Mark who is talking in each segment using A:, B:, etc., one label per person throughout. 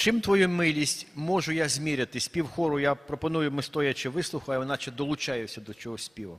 A: Чим твою милість можу я зміряти? Співхору я пропоную, ми стоячи вислухаємо, наче долучаюся до чогось співу.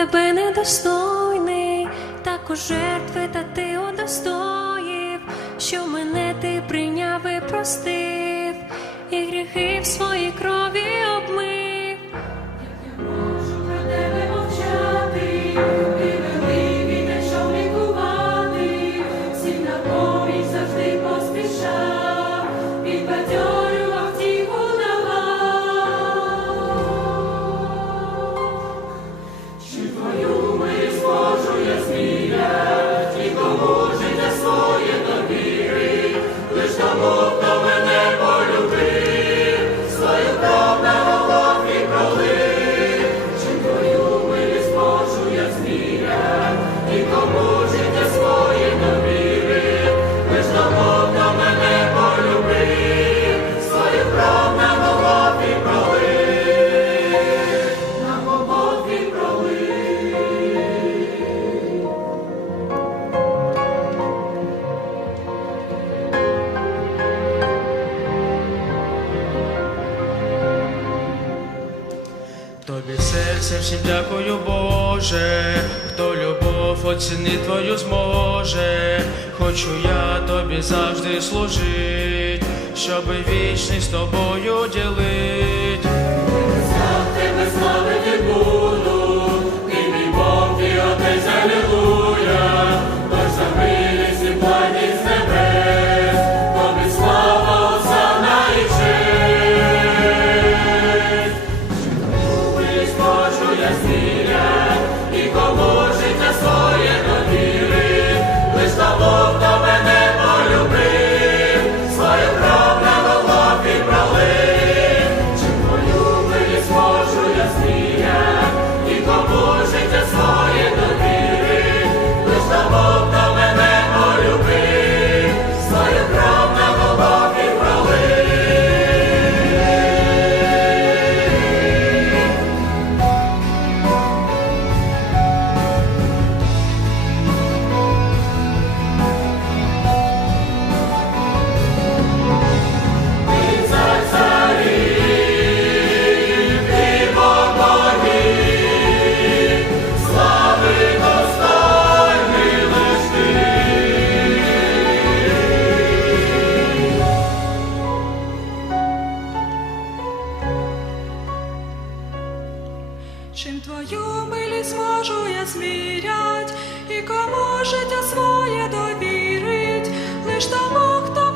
B: тебе недостойний, так також жертви, та ти удостоїв, що мене ти прийняв і простив, і гріхи в своїй крові.
C: молитися всім
D: дякую, Боже, хто любов оціни твою зможе, хочу я тобі завжди служить, щоб вічність з тобою ділить.
C: мою милість можу я змірять, і кому життя своє довірить, лиш тому, хто.